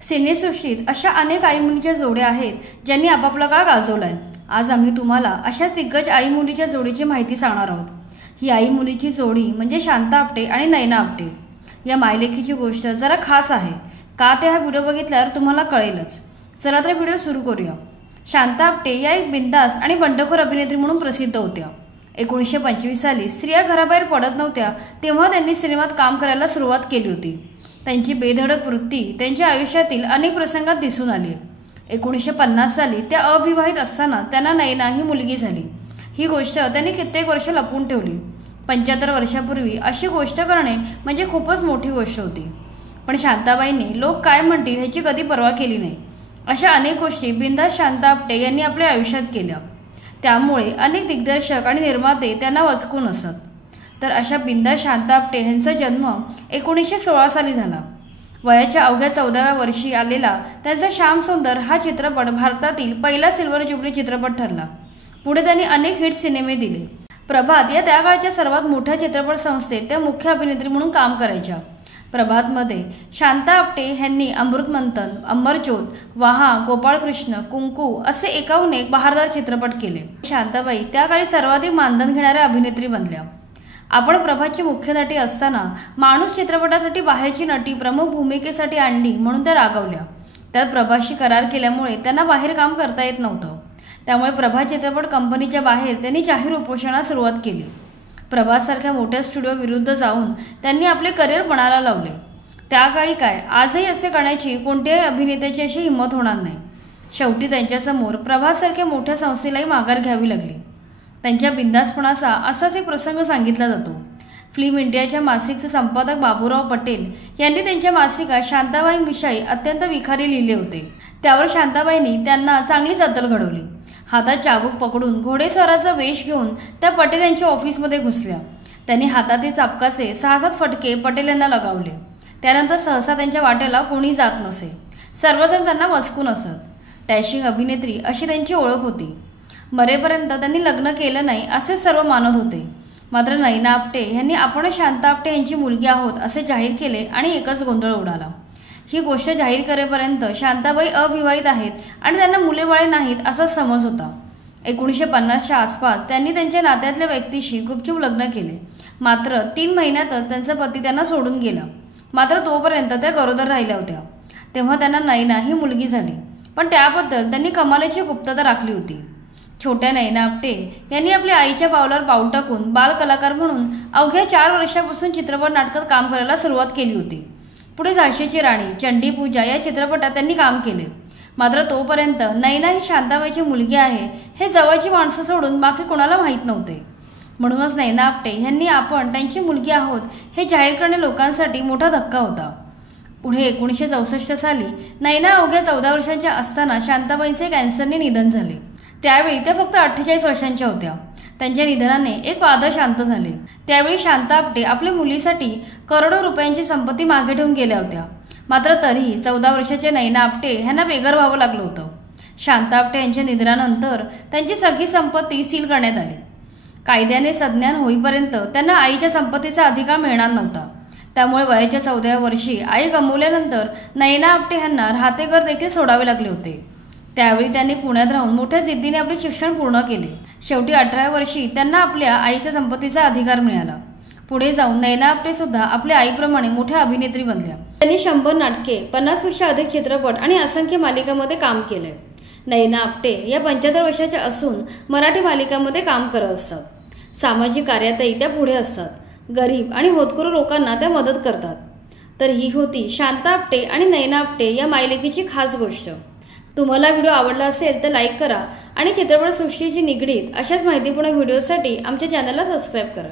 सिनेसृष्टीत अशा अनेक आई मुलीच्या जोड्या आहेत ज्यांनी आपापला काळ गाजवलाय। आज आम्ही तुम्हाला अशाच दिग्गज आई मुलीच्या जोडीची माहिती सांगणार आहोत। ही आई मुलीची जोडी म्हणजे शांता आपटे आणि नयना आपटे। या मायलेकीची गोष्ट जरा खास आहे का ते हा व्हिडिओ बघितल्यावर तुम्हाला कळेलच। चला तर व्हिडिओ सुरू करूया। शांता आपटे या एक बिंदास आणि बंडखोर अभिनेत्री म्हणून प्रसिद्ध होत्या। 1925 साली स्त्रिया घराबाहेर पडत नव्हत्या तेव्हा त्यांनी सिनेमात काम करायला सुरुवात केली होती। त्यांची बेधडक वृत्ती त्यांच्या आयुष्यातील अनेक प्रसंगात दिसून आली। 1950 साली त्या अविवाहित असताना त्यांना नयना ही मुलगी झाली। ही गोष्ट त्यांनी कित्येक वर्ष लपवून ठेवली। 75 वर्षापूर्वी अशी गोष्ट करणे म्हणजे खूपच मोठी गोष्ट होती। पण शांताबाईंनी लोक काय म्हणतील ह्याची कधी पर्वा केली नाही। अशा अनेक गोष्टी बिंदास शांता आपटे यांनी आपल्या आयुष्यात केल्या। त्यामुळे अनेक दिग्दर्शक आणि निर्माते त्यांना वचकून असत। तर अशा बिंदास शांता आपटे यांचा जन्म 1916 साली झाला। वयाच्या अवघ्या 14व्या वर्षी आलेला त्यांचा श्याम सुंदर हा चित्रपट भारतातील पहिला सिल्वर जुबली चित्रपट ठरला। पुढे त्यांनी अनेक हिट सिनेमे दिले। प्रभात या त्या काळच्या सर्वात मोठ्या चित्रपट संस्थेत त्या मुख्य अभिनेत्री म्हणून काम करायच्या। प्रभातमध्ये शांता आपटे यांनी अमृत मंथन, अमरज्योत, वाहा, गोपाळकृष्ण, कुंकू असे एकाहून एक बहारदार चित्रपट केले। शांताबाई त्या काळी सर्वाधिक मानधन घेणाऱ्या अभिनेत्री बनल्या। आपण प्रभातची मुख्य नटी असताना माणूस चित्रपटासाठी बाहेरची नटी प्रमुख भूमिकेसाठी आणली म्हणून त्या रागावल्या। त्यात प्रभातशी करार केल्यामुळे त्यांना बाहेर काम करता येत नव्हतं। त्यामुळे प्रभात चित्रपट कंपनीच्या बाहेर त्यांनी जाहीर उपोषणास सुरुवात केली। प्रभातसारख्या मोठ्या स्टुडिओ विरुद्ध जाऊन त्यांनी आपले करिअर पणाला लावले। त्या काळी काय आजही असे करण्याची कोणत्याही अभिनेत्याची अशी हिंमत होणार नाही। शेवटी त्यांच्यासमोर प्रभातसारख्या मोठ्या संस्थेलाही माघार घ्यावी लागली। त्यांच्या बिंदासपणाचा असाच एक प्रसंग सांगितला जातो। फिल्म इंडियाच्या मासिकचे संपादक बाबूराव पटेल यांनी त्यांच्या मासिकात शांताबाईंविषयी अत्यंत विखारी लिहिले होते। त्यावर शांताबाईंनी त्यांना चांगलीच अद्दल घडवली। हातात चाबूक पकडून घोडेस्वाराचा वेश घेऊन त्या पटेल यांच्या ऑफिसमध्ये घुसल्या। त्यांनी हातातील चाबकाचे 6-7 फटके पटेल यांना लगावले। त्यानंतर सहसा त्यांच्या वाट्याला कोणी जात नसे। सर्वजण त्यांना वचकून असत। डॅशिंग अभिनेत्री अशी त्यांची ओळख होती। मरेपर्यंत त्यांनी लग्न केलं नाही असे सर्व मानत होते। मात्र नयना आपटे यांनी आपण शांता आपटे यांची मुलगी आहोत असे जाहीर केले आणि एकच गोंधळ उडाला। ही गोष्ट जाहीर करेपर्यंत शांताबाई अविवाहित आहेत आणि त्यांना मुलेबाळे नाहीत असा समज होता। 1950च्या आसपास त्यांनी त्यांच्या नात्यातल्या व्यक्तीशी गुपचूप लग्न केले। मात्र 3 महिन्यातच त्यांचा पती त्यांना सोडून गेला। मात्र तोपर्यंत त्या गरोदर राहिल्या होत्या। तेव्हा त्यांना नयना ही मुलगी झाली। पण त्याबद्दल त्यांनी कमालीची गुप्तता राखली होती। छोट्या नयना आपटे यांनी आपल्या आईच्या पावलावर पाऊल टाकून बाल कलाकार म्हणून अवघ्या 4 वर्षापासून चित्रपट नाटकात काम करायला सुरुवात केली होती। पुढे झाशीची राणी, चंडी पूजा या चित्रपटात त्यांनी काम केले। मात्र तोपर्यंत नयना ही शांताबाईची मुलगी आहे हे जवळची माणसं सोडून बाकी कोणाला माहीत नव्हते। म्हणूनच नयना आपटे यांनी आपण त्यांची मुलगी आहोत हे जाहीर करणे लोकांसाठी मोठा धक्का होता। पुढे 1964 साली नयना अवघ्या 14 वर्षांच्या असताना शांताबाईंचे कॅन्सरने निधन झाले। त्यावेळी त्या फक्त 48 वर्षांच्या होत्या। त्यांच्या निधनाने एक वादळ शांत झाले। त्यावेळी शांता आपटे आपल्या मुलीसाठी करोडो रुपयांची संपत्ती मागे ठेवून गेल्या होत्या। मात्र तरीही 14 वर्षाच्या नयना आपटे यांना बेघर व्हावं लागलं होतं। शांता आपटे यांच्या निधनानंतर त्यांची सगळी संपत्ती सील करण्यात आली। कायद्याने सज्ञान होईपर्यंत त्यांना आईच्या संपत्तीचा अधिकार मिळणार नव्हता। त्यामुळे वयाच्या 14व्या वर्षी आई गमावल्यानंतर नयना आपटे यांना राहते घर देखील सोडावे लागले होते। त्यावेळी त्यांनी पुण्यात राहून मोठ्या जिद्दीने आपले शिक्षण पूर्ण केले। शेवटी 18व्या वर्षी त्यांना आपल्या आईच्या संपत्तीचा अधिकार मिळाला। पुढे जाऊन नयना आपटे सुद्धा आपल्या आईप्रमाणे मोठ्या अभिनेत्री बनल्या। त्यांनी 100 नाटके, 50पेक्षा अधिक चित्रपट आणि असंख्य मालिकांमध्ये काम केले। नयना आपटे या 75 वर्षाच्या असून मराठी मालिकांमध्ये काम करत असतात। सामाजिक कार्यातही त्या पुढे असतात। गरीब आणि होतकरू लोकांना त्या मदत करतात। तर ही होती शांता आपटे आणि नयना आपटे या मायलेकीची खास गोष्ट। तुम्हाला व्हिडिओ आवडला असेल तर लाईक करा आणि चित्रपट सृष्टीशी निगडीत अशाच माहितीपूर्ण व्हिडिओसाठी आमच्या चॅनलला सबस्क्राईब करा।